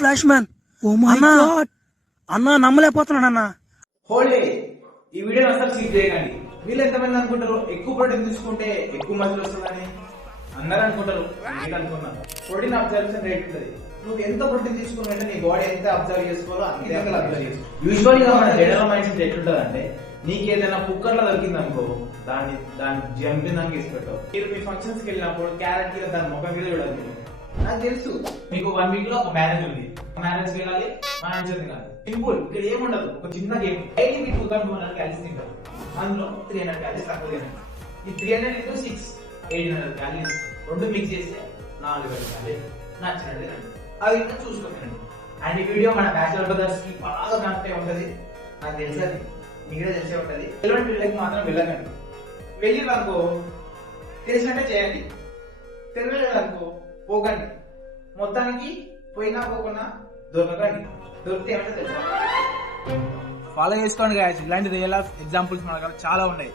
Flash man అన్నా నమ్మలేకపోతున్నాడు అన్న. హోల్డే ఈ వీడియోని అసలు సీట్ చేయకండి. వీళ్ళు ఎంతమంది అనుకుంటారు ఎక్కువ ప్రోటీన్ తీసుకుంటే ఎక్కువ మజిల్ వస్తుందని అందరూ అనుకుంటారు. నేను అనుకున్నాను ప్రోటీన్ అబ్జర్వేషన్ రేట్ ఉంటుంది. నువ్వు ఎంత ప్రోటీన్ తీసుకున్నట్టే నీ బాడీ ఎంత అబ్జర్వ్ చేసుకోవాలో అంతే అబ్జర్వ్ చేసుకో. యూజువల్ గా మన జనరల్ మైండ్ సెట్ ఎట్లుంటది అంటే నీకు ఏదైనా కుక్కర్ లో దొరికింది అనుకో దాన్ని జంపింగ్ దానికి వేసి పెట్టావు. మీరు మీ ఫంక్షన్స్ కి వెళ్ళినప్పుడు క్యారెట్ కి దాని ముఖం మీద చూడాలి. నాకు తెలుసు మీకు 1 వీక్ లో ఒక మ్యారేజ్ ఉంది. మ్యారేజ్ కి వెళ్ళాలి మనం తినాలి. సింపుల్. ఇక్కడ ఏముండదు, ఒక చిన్న గేమ్. డైలీ మీ 2200 క్యాలరీస్ తింటారు. అందులో 300 క్యాలరీస్ తక్కువ తినండి. ఈ 300 into 6 800 క్యాలరీస్ రెండు మిక్స్ చేస్తే 4000 క్యాలరీస్ నచ్చినట్టు తినండి. అవి ఇంకా చూసుకోకండి. అండ్ ఈ వీడియో మన బ్యాచిలర్ బ్రదర్స్ కి బాగా కనెక్ట్ అయి ఉంటది. నాకు తెలుసు, అది మీకు కూడా తెలిసే ఉంటది. ఎలాంటి వీళ్ళకి మాత్రం వెళ్ళకండి. వెళ్ళిరు అనుకో తెలిసినట్టే చేయండి, తెలియలేదు అనుకో పోకండి. మొత్తానికి పోయినా పోకుండా దొరకకండి. దొరికితే ఏమంటే తెలుసా, ఫాలో చేసుకోండి గాయస్. ఇలాంటి రియల్ లైఫ్ ఎగ్జాంపుల్స్ మన దగ్గర చాలా ఉన్నాయి.